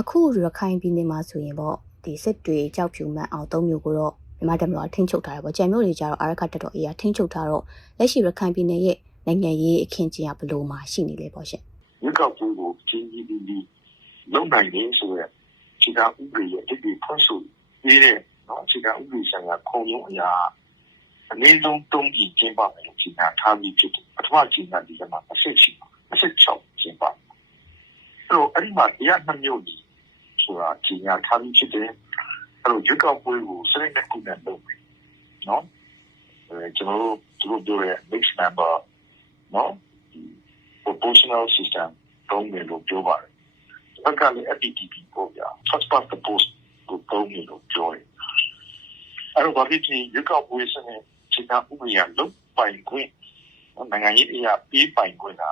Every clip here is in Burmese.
အခုရခိုင်ပြည်နယ်မှာဆိုရင်ပေါ့ဒီစစ်တွေကြောက်ဖြူမှန်အောင်သုံးမျိုးကိုတော့မြန်မာတပ်မတော်ကထိန်းချုပ်ထားတယ်ပေါ့ကြံမျိုးတွေကြတော့အာရခတ်တပ်တော်အေးကထိန်းချုပ်ထားတော့လက်ရှိရခိုင်ပြည်နယ်ရဲ့နိုင်ငံရေးအခင်းကျင်းကဘယ်လိုမှရှိနေလဲပေါ့ရှင်ရွေးကောက်ပွဲကိုချင်းကြီးပြီးပြီးလုံနိုင်တယ်ဆိုရယ်ခြေကဥပဒေရဲ့အတိတ်ဖွင့်ဆိုရေးတဲ့နော်ခြေကဥပဒေဆိုင်ရာခုံရုံးအရာအနည်းဆုံး၃ပြည်ကျင်းပမယ်လို့ချိန်ထားပြီးဖြစ်တယ်ပထမချိန်ကဒီကမှာအဆက်ရှိအဆက်၆ကျင်းပအဲ့တော့အဲ့ဒီမှာတရားနှမျိုးကြီး ဆိုတာချိန်ထားပြီးဖြစ်တယ်အဲ့တော့ရွေးကောက်ပွဲကိုစရိတ်နဲ့ခုနဲ့လုပ်မယ်နော်အဲကျွန်တော်တို့တို့ပြောတဲ့ mix number နော် proportional system သုံးတယ်လို့ပြောပါတယ်။ဘက်ကလည်း FTTP ပေါ့ဗျာ first past the post ကိုသုံးတယ်လို့ပြောတယ်။အဲ့တော့ဘာဖြစ်ဖြစ်ရွေးကောက်ပွဲစနစ်ခြေကဥပဒေလုံးပိုင်ခွင့်နိုင်ငံရေးအရာပေးပိုင်ခွင့်က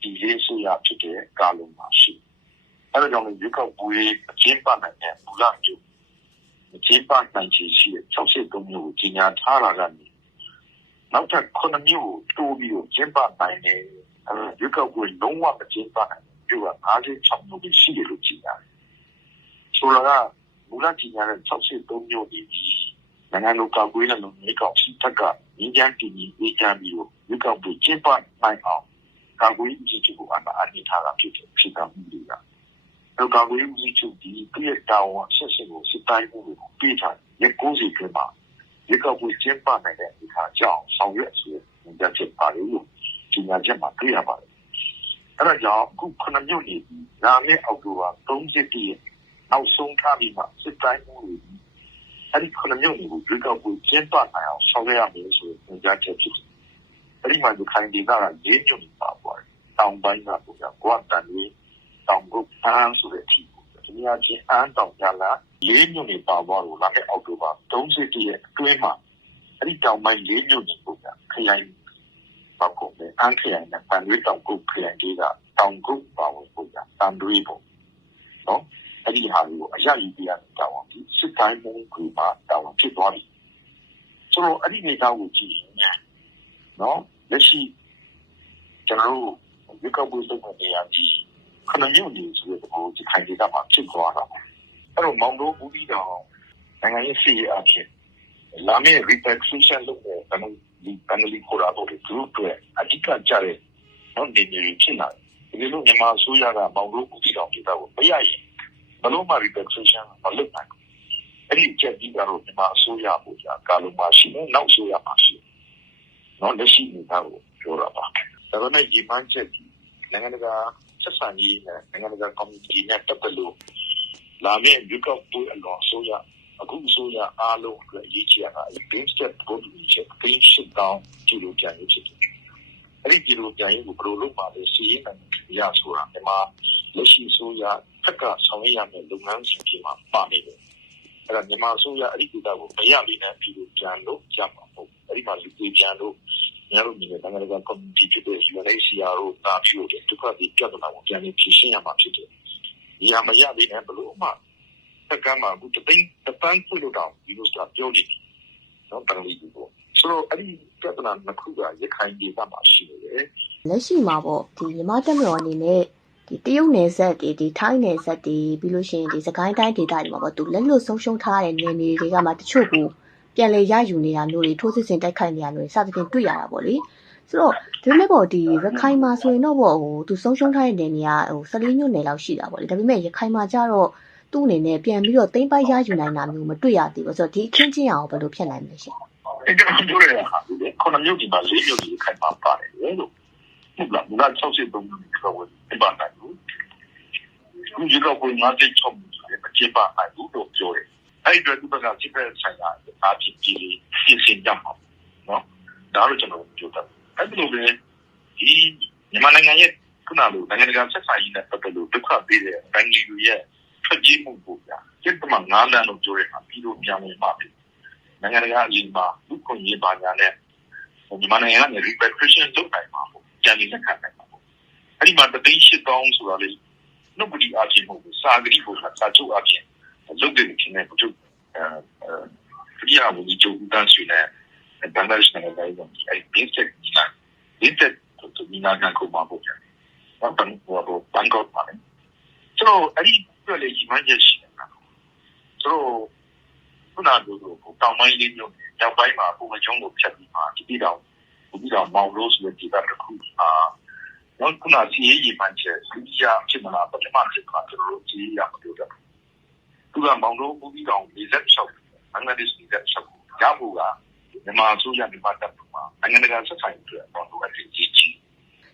ဒီလေးဆိုရဖြစ်တဲ့ကာလုံးမှာရှိ။ အဲ့တော့ကြောင့်ရွေးကောက်ပွဲအကျင်းပနိုင်တဲ့မူလကျုပ်အကျင်းပနိုင်ချေရှိတဲ့63မျိုးကိုကြီးညာထားတာကနေနောက်ထပ်9မျိုးကိုတိုးပြီးတော့ကျင်းပနိုင်တယ်ရွေးကောက်ပွဲလုံးဝမကျင်းပနိုင်ဘူးက56မျိုးရှိတယ်လို့ကြည်ရတယ်။ဆိုတော့မူလကြည်ရတဲ့63မျိုးဒီနိုင်ငံတော်ကောက်ကွေးနဲ့လုံမြေကောက်စီတက်ကငင်းချမ်းတည်ပြီးအေးချမ်းပြီးတော့ရွေးကောက်ပွဲကျင်းပနိုင်အောင်ကောက်ကွေးအကြီးကြီးကိုအမှအနိထားတာဖြစ်တယ်ဖြစ်တာမှုတွေက တော့ကောက်ကွေးအကြီးကြီးဒီပြည့်တောင်းဆက်စင်ကို စစ်တိုင်းမှုကို ပေးထားရ90ကျင်းပရွေးကောက်ပွဲ ကျင်းပနိုင်တဲ့အခါကြောင့်ဆောင်ရွက်ဆိုတဲ့ ညွှန်ကြားချက်ပါလို့ ကြီးညာချက်မှာ တွေ့ရပါတယ်။အဲဒါကြောင့် အခုခုနှစ်မြို့နေလာမယ့် အောက်တိုဘာ30ရက် နောက်ဆုံးထားပြီးမှ စစ်တိုင်းမှုတွေအဲဒီခုနှစ်မြို့နေကိုတွေ့ကောက်ဖို့ကျင်းပနိုင်အောင် ဆောင်ရွက်ရမယ်ဆိုတဲ့ ညွှန်ကြားချက်ဖြစ်တယ်။အဲဒီမှာဒီခိုင်ဒေသက ၄ မြို့နေပါသွားတယ်။တောင်ပိုင်းကပေါ့ဗျာ။ကွာတန်လေး တောင်ကုတ်အန်းဆိုတဲ့အထိဒီနေရာချင်းအန်းတောင်ကြလာ၄မြို့နေပါသွားလို့လာမယ့်အောက်တိုဘာ30ရက်အတွင်းမှာအဲဒီတောင်ပိုင်း၄မြို့နေပေါ့ဗျာ။ခရိုင်ပောက်ကုန်တယ်အန်းခရိုင်နဲ့ပန်ရွေးတောင်ကုတ်ခရိုင်တွေကတောင်ကုတ်ပါဝင်ပုံကတန်တွေးပုံနော်အဲ့ဒီဟာကိုအရယူပြရတောင်းအောင်ဒီစစ်တိုင်းမုံကူမှာတောင်းဖြစ်သွားပြီဆိုတော့အဲ့ဒီနေသားကိုကြည့်ရင်နော်လက်ရှိကျွန်တော်တို့ဒီကောက်ပွဲလုပ်တဲ့နေရာကြီး ခဏညွန့်နေဆိုတဲ့ဘောဒီခိုင်ဒေသမှာဖြစ်သွားတာအဲ့တော့မောင်တို့ဦးပြီးတော့နိုင်ငံရေးစီအဖြစ်လာမယ့် repatriation လုပ်တဲ့ကျွန်တော်ဒီ family ခေါ်တာတော့သူတို့အဓိကကြတဲ့နော်နေနေဖြစ်လာတယ်ဒီလိုမြန်မာအစိုးရကမောင်တို့ဦးတည်တော်ဒေသကိုမရရင်ဘလို့မှ repatriation မလုပ်နိုင်ဘူးအဲ့ဒီချက်ကြီးကတော့မြန်မာအစိုးရပေါ့ကြာကာလုံမှာရှိနေနောက်အစိုးရမှာရှိနော်လက်ရှိနေတာကိုပြောတာပါဒါပေမဲ့ဒီမှန်းချက်နိုင်ငံတကာ ဆက်ဆံရေးနဲ့နိုင်ငံတကာ community နဲ့တက်တယ်လို့လာမယ့်ဒီကောက်ပွဲအလောအစိုးရအခုအစိုးရအားလုံးအတွက်အရေးကြီးတာက base step ကိုဒီချက် base shut down ကြည့်လို့ပြန်ရဖြစ်တယ်။အဲ့ဒီကြည့်လို့ပြန်ရင်ကိုဘယ်လိုလုပ်ပါလဲစီးရင်ရဆိုတာဒီမှာလက်ရှိအစိုးရထက်ကဆောင်ရွက်ရမယ့်လုပ်ငန်းစဉ်တွေမှာပါနေတယ်။အဲ့ဒါမြန်မာအစိုးရအဲ့ဒီဒေသကိုမရပြီနဲ့ပြည်လို့ပြန်လို့ကြမှာပေါ့။အဲ့ဒီမှာလူတွေပြန်လို့ ညတို့ညီတဲ့ နိုင်ငံတကာ community ဖြစ်တဲ့ UNHCR တို့တာပြီးတော့ဒုက္ခတွေပြဿနာကို ပြန်ပြီးဖြေရှင်းရမှာဖြစ်တယ်။ဒီဟာမရပြီနဲ့ဘလို့မှတက္ကမအခု တသိန်းတပန်းခွလို့တောင် ဒီလိုဆိုတာပြောနေတယ်နော်တန်လီကို ဆိုတော့ အဲ့ဒီပြဿနာ နှစ်ခုက ရခိုင်ဒေသမှာ ရှိနေတယ် လက်ရှိမှာပေါ့ဒီမြန်မာတပ်မတော်အနေနဲ့ဒီတရုတ်နယ်စပ်တွေဒီထိုင်းနယ်စပ်တွေပြီးလို့ရှိရင်ဒီစကိုင်းတိုင်းဒေသတွေမှာပေါ့သူလက်လွတ်ဆုံးရှုံးထားတဲ့ နယ်မြေတွေကမှ တချို့ကို ပြန်လည်ရယူနေတာမျိုးတွေထိုးစစ်ဆင်တိုက်ခိုက်နေတာမျိုးတွေစသဖြင့်တွေ့ရတာပေါ့လေဆိုတော့ဒီမဲ့ပေါ့ဒီရခိုင်မှာဆိုရင်တော့ပေါ့ဟိုသူဆုံးရှုံးထားတဲ့နယ်မြေကဟို14မြို့နယ်လောက်ရှိတာပေါ့လေဒါပေမဲ့ရခိုင်မှာကျတော့သူ့အနေနဲ့ပြန်ပြီးတော့သိမ်းပိုက်ရယူနိုင်တာမျိုးမတွေ့ရသေးဘူးဆိုတော့ဒီအခင်းချင်းအောင်ဘယ်လိုဖြစ်နိုင်မလဲရှင်အဲ့ဒါပြောရတာလေခုနမျိုးဒီမှာလေးမျိုးဒီခိုင်မှာပါတယ်လေလို့ဟုတ်လားငါ63မျိုးဒီတော့ဝင်ပါနိုင်ဘူးဒီဒီတော့ကိုငါတဲ့ချုံတယ်မချပါနိုင်ဘူးလို့ပြောတယ် အဲ့ဒီတော့ဒီဘက်ကစစ်ပဲဆိုင်ရာအားဖြင့်ဒီပြင်ဆင်ကြမှာနော်ဒါလို့ကျွန်တော်ပြောတာအဲ့ဒီလိုပဲဒီမြန်မာနိုင်ငံရဲ့ခုနလိုနိုင်ငံတကာဆက်ဆံရေးနဲ့ပတ်သက်လို့ဒုက္ခပေးတဲ့ဘင်္ဂလီတွေရဲ့ထွက်ပြေးမှုပေါ့ဗျာစစ်တမငါးလမ်းလို့ပြောရတာပြီးတော့ပြန်ဝင်ပါပြီနိုင်ငံတကာအရင်မှာလူခွင့်ရေးပါညာနဲ့မြန်မာနိုင်ငံကနေ repatriation လုပ်နိုင်မှာပေါ့ကြံပြီးလက်ခံနိုင်မှာပေါ့အဲ့ဒီမှာတသိန်းရှစ်တောင်းဆိုတာလေ nobody အချင်းမဟုတ်ဘူးစာဂရိပုံမှာစာချုပ်အချင်း လုပ်တယ်ချင်းနဲ့ဘုသူအဲဖရီယာဘူးဒီချုပ်တန်းဆွေနဲ့ဘင်္ဂလားဒေ့ရှ်နိုင်ငံတိုင်းကအဲ့ဒီ basic နာ basic ဒီနာကကိုမှာပေါ့ဗျာဘာဘန်ဘောဘန်ကောက်ပါလေဆိုတော့အဲ့ဒီပြည့်လေကြီးမှန်းချက်ရှိတယ်ဆိုတော့ခုနကလိုတောင်ပိုင်းလေးမျိုးမြောက်ပိုင်းမှာပုံမကျုံးကိုဖြတ်ပြီးမှဒီပြည်တော်ဒီပြည်တော်မောင်လို့ဆိုတဲ့ဒီဘက်တစ်ခုအာတော့ခုနစီရေးကြီးမှန်းချက်စီးရဖြစ်မလားပထမဖြစ်မှာကျွန်တော်တို့စီးရမပြောတတ်ဘူး သူကမောင်လို့ဘူးပြည်တော်46ဘင်္ဂလားဒေ့ရှ်46ရဖို့ကမြန်မာအစိုးရမြန်မာတပ်ဖွဲ့မှာနိုင်ငံတကာဆက်ဆံရေးအတွက်တော့လိုအပ်တဲ့ကြီးကြီး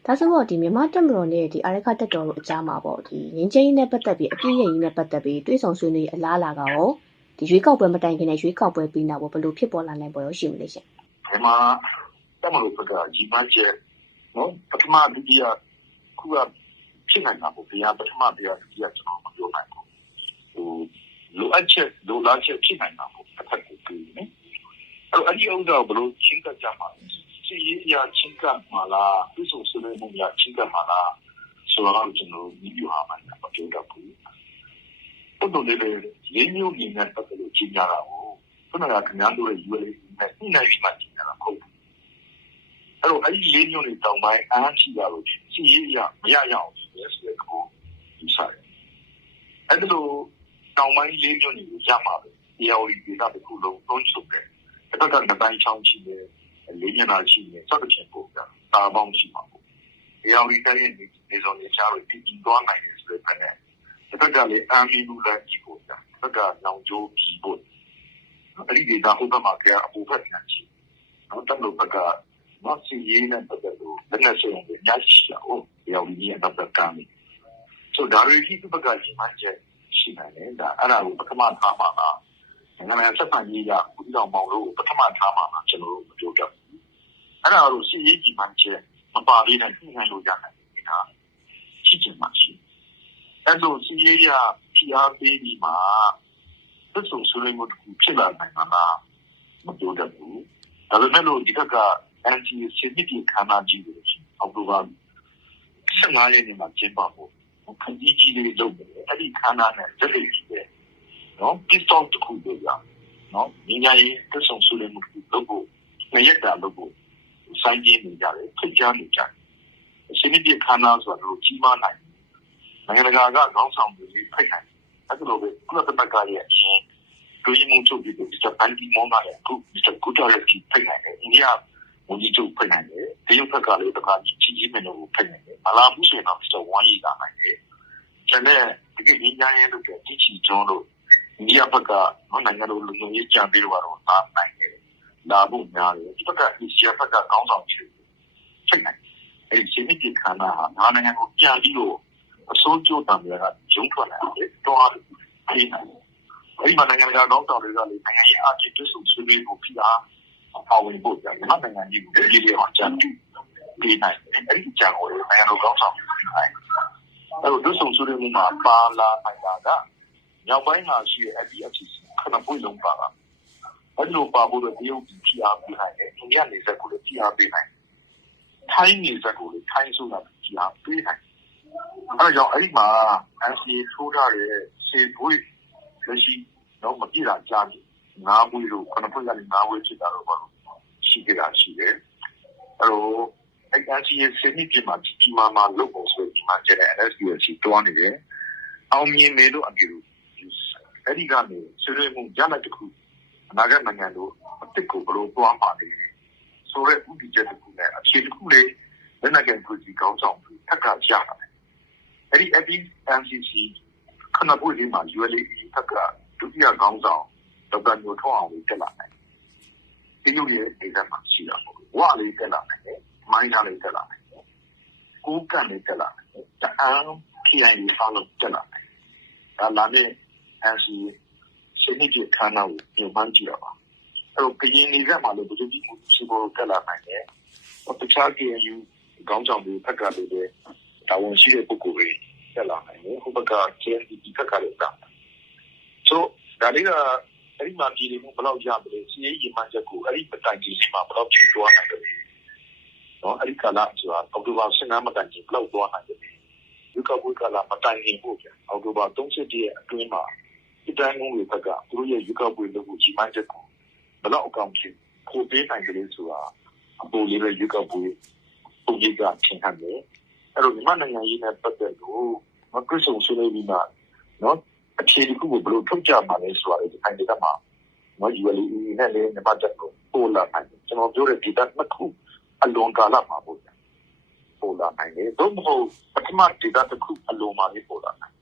ဒါဆိုတော့ဒီမြန်မာတက်မတော်နဲ့ဒီအာရခတက်တော်တို့အကြားမှာပေါ့ဒီငင်းချင်းကြီးနဲ့ပတ်သက်ပြီးအပြည့်ရည်ကြီးနဲ့ပတ်သက်ပြီးတွေးဆောင်ဆွေးနွေးအလားလာကရောဒီရွေးကောက်ပွဲမတိုင်ခင်နဲ့ရွေးကောက်ပွဲပြီးနောက်ဘယ်လိုဖြစ်ပေါ်လာနိုင်ပေါ်ရောရှိမလဲရှင်မြန်မာတက်မလို့ကကြီးမကျဲနော်ပထမဒုတိယခုကဖြစ်နိုင်တာပေါ့ဗျာပထမတရားဒုတိယကျွန်တော်မပြောနိုင်ဘူးဟို လိုအပ်ချက်လိုလားချက်ဖြစ်နိုင်တာပေါ့တစ်ဖက်ကိုပြီးနေအဲ့အဲ့ဒီဥစ္စာဘလို့ချင်းကကြမှာစီရေးရချင်းကမှာလားသူဆိုစနေမှုရချင်းကမှာလားဆိုတော့ကျွန်တော်ဗီဒီယိုဟာမှမပြောတတ်ဘူးတော်တော်လေးလေးမျိုးမြင်တဲ့ပတ်သက်လို့ကြီးညာတာကိုခုနကခင်ဗျားတို့ရဲ့ ULA နဲ့ညှိနှိုင်းပြီးမှကြီးညာတာဟုတ်အဲ့တော့အဲ့ဒီလေးမျိုးတွေတောင်ပိုင်းအားချီရလို့စီရေးရမရရအောင်လေဆိုတဲ့ကိုယူဆတယ်အဲ့ဒါလို့ တောင်ပိုင်းလေးမျိုးတွေကိုရမှာပဲတရားဝင်ဒေတာတစ်ခုလုံးသုံးချုပ်တယ်တစ်ခါကနှစ်ပိုင်းချောင်းချီတယ်လေးမျက်နှာချီတယ်စသဖြင့်ပို့တာတာပေါင်းရှိမှာပေါ့တရားဝင်တဲ့ရဲ့နေစုံနေချားတွေပြည်ပြီးသွားနိုင်တယ်ဆိုတဲ့ဖက်နဲ့တစ်ခါကလည်းအာမီလူလန်ကြီးပို့တာတစ်ခါကနောင်ကျိုးကြီးပို့အဲ့ဒီဒေတာဟိုဘက်မှာကအပူဖက်ပြန်ချီနော်တမ်လို့ဘက်ကမဆီရေးနဲ့ပတ်သက်လို့လက်နဲ့ဆိုရင်ညရှိတာ哦တရားဝင်ရဲ့ဘက်ကကနေဆိုဒါရီဒီဘက်ကကြီးမှချက် ရှိနိုင်တယ်ဒါအဲ့ဒါကို ပထမထားမှာလား နိုင်ငံရေးဆက်ဆံရေးကဦးတော်မောင်တို့ပထမထားမှာလား ကျွန်တော်တို့ မပြောတတ်ဘူး အဲ့ဒါကိုစီရေးကြီးမှချက် မပါသေးတဲ့ ညှိနှိုင်းလို့ရနိုင်တယ်ဒါရှိချင်မှရှိအဲ့လိုစီရေးရဖြီးအားပေးပြီးမှသစ္စာဆွေးနွေးမှုဖြစ်လာနိုင်မှာလား မပြောတတ်ဘူး ဒါပေမဲ့လို့ ဒီကက NCA စနစ်ကြီးခန္ဓာကြီးကို အောက်တိုဘာ15ရက်နေ့မှာ ကျင်းပဖို့ ခကြီးကြီးလေးလုပ်တယ်အဲ့ဒီခန္ဓာနဲ့ဇက်လေးကြီးပဲနော်ပစ္စတောတစ်ခုပဲရနော်ညီညာရေးသစ္စာဆွေးနွေးမှုလုပ်ဖို့နှစ်ရက်တာလုပ်ဖို့စိုင်းပြင်းနေကြတယ်ဖိတ်ကြားနေကြတယ်စနစ်ကြီးခန္ဓာဆိုတော့ကြီးမားနိုင်နိုင်ငံတကာကခေါင်းဆောင်တွေဖိတ်နိုင်အဲ့လိုပဲကုလသမဂ္ဂရဲ့အရင်တွေးမှုချုပ်ပြီးတော့စပန်ဒီမောင်းလာတဲ့အခုစကူတာရဲ့ဖိတ်နိုင်တယ်အိန္ဒိယ ဝန်ကြီးချုပ်ဖိတ်နိုင်တယ်တရုတ်ဘက်ကလည်းတခါကြီးကြီးမင်းတို့ဖိတ်နိုင်တယ်မလာဘူးဆိုရင်တော့စဝိုင်းရလာနိုင်တယ်ကျန်တဲ့ဒီကိညီညာရေးလုပ်တဲ့ကြီးချီကျော်တို့အိန္ဒိယဘက်ကနိုင်ငံတော်လူမျိုးရေးကြံပြီးတော့လာနိုင်တယ်လာဖို့များတယ်ဒီဘက်ကဒီဆီယဘက်ကကောင်းဆောင်ပြီးဖိတ်နိုင်အဲ့ဒီစိတ်ကြီးခန္ဓာဟာငါနိုင်ငံကိုပြန်ပြီးတော့အစိုးကျိုးတံမြာကဂျုံထွက်လာတယ်တော့အဲ့ဒီအဲ့ဒီမှာနိုင်ငံတကာကောင်းဆောင်တွေကလည်းနိုင်ငံရေးအဖြစ်တွဆုံဆွေးနွေးဖို့ဖိအား ပါဝင်ဖို့ကြာမြန်မာနိုင်ငံကြီးကိုပြည်လေအောင်ကြံပြီးပြည်နိုင်အဲ့ဒီကြံကိုနိုင်ငံတော်ကောင်းဆောင်တွေနိုင်အဲ့တော့တွဆုံဆွေးနွေးမှုမှာပါလာနိုင်တာကညောင်ပိုင်းမှာရှိတဲ့ FDFC ခဏပွင့်လုံးပါတာအဲ့လိုပါဖို့တော့တရုတ်ပြည်ဖိအားပေးနိုင်တယ်အိန္ဒိယနေဆက်ကိုလည်းဖိအားပေးနိုင်ထိုင်းနေဆက်ကိုလည်းထိုင်းဆိုတာဖိအားပေးနိုင်အဲ့တော့ကြောင့်အဲ့ဒီမှာ NCA ထိုးထားတဲ့စေဘွေးလက်ရှိတော့မပြည့်တာကြားပြီ ငါးဘွေးတို့ခဏပွင့်ကနေငါးဘွေးဖြစ်တာတော့ဘာလို့ ရှိကြတာရှိတယ် အဲ့တော့အဲ့ NCA စနစ်ပြမှာဒီမှာမှာလုပ်ဖို့ဆိုဒီမှာကျတဲ့ NSPC တွားနေတယ် အောင်မြင်နေလို့အပြုအဲ့ဒီကနေ ဆွေးနွေးမှုရလဒ်တစ်ခု အနာဂတ်နိုင်ငံတို့အစ်စ်ကို ဘယ်လိုတွားမှာလဲဆိုတဲ့ဥပဒေချက်တစ်ခုနဲ့အခြေတစ်ခုလေးလက်နက်ကန်ကိုကြီးကောင်းဆောင်ပြီးထပ်ကရတာအဲ့ဒီ FPNCC ခဏပွင့်လေးမှာ ULA ထက်က ဒုတိယကောင်းဆောင် ဒေါက်တာညိုထွန်းအောင်ကိုတက်လာတယ်ဒီလိုရဲ့ဒေသမှာရှိတာပေါ့ဝါလေးတက်လာတယ်မိုင်းသားလေးတက်လာတယ်ကိုးကန်လေးတက်လာတယ်တအန်း PI အားလုံးတက်လာတယ်ဒါလာနဲ့ NCA စနစ်ပြခန်းနာကိုပြန်မှန်းကြည့်ရပါအဲ့တော့ကရင်နေကမှလည်းဘယ်လိုဒီမှုစီပေါ်တက်လာနိုင်တယ်တခြား KNU ခေါင်းဆောင်တွေဖက်ကလည်းတာဝန်ရှိတဲ့ပုဂ္ဂိုလ်တွေတက်လာနိုင်တယ်ဟိုဘက်က KNDP ဖက်ကလည်းတာဆိုဒါလေးက အဲ့ဒီမှာပြည်နေမှုဘယ်လောက်ရမလဲစီးရေးရမှန်းချက်ကိုအဲ့ဒီပတိုင်ကြီးလေးမှာဘယ်လောက်ကြည့်သွားနိုင်တယ်နော်အဲ့ဒီကလာဆိုတာအောက်တိုဘာ15မတိုင်ကြီးဘယ်လောက်သွားနိုင်တယ်ဒီကဘုကလာမတိုင်ခင်ပို့ပြန်အောက်တိုဘာ31ရဲ့အတွင်းမှာဒီတိုင်းငုံတွေဘက်ကသူတို့ရဲ့ယူကပွေလုပ်ဖို့ကြီးမှန်းချက်ကိုဘယ်လောက်အကောင့်ဖြစ်ကိုပေးနိုင်တယ်ဆိုတာအပေါ်လေးပဲယူကပွေပုံရိပ်ကထင်ဟပ်တယ်အဲ့တော့မြန်မာနိုင်ငံရေးနဲ့ပတ်သက်လို့မကရဆုံဆွေးနွေးပြီးမှနော် အခြေတစ်ခုကိုဘယ်လိုထုတ်ကြမှာလဲဆိုတာလေဒီခိုင်ဒေသမှာမယူရလီနဲ့လည်းနှစ်ပတ်တက်လို့ပို့လာနိုင်တယ်ကျွန်တော်ပြောတဲ့ဒေသနှစ်ခုအလွန်ကာလမှာပို့တယ်ပို့လာနိုင်တယ်သို့မဟုတ်ပထမဒေသတစ်ခုအလွန်မှာလေးပို့လာနိုင်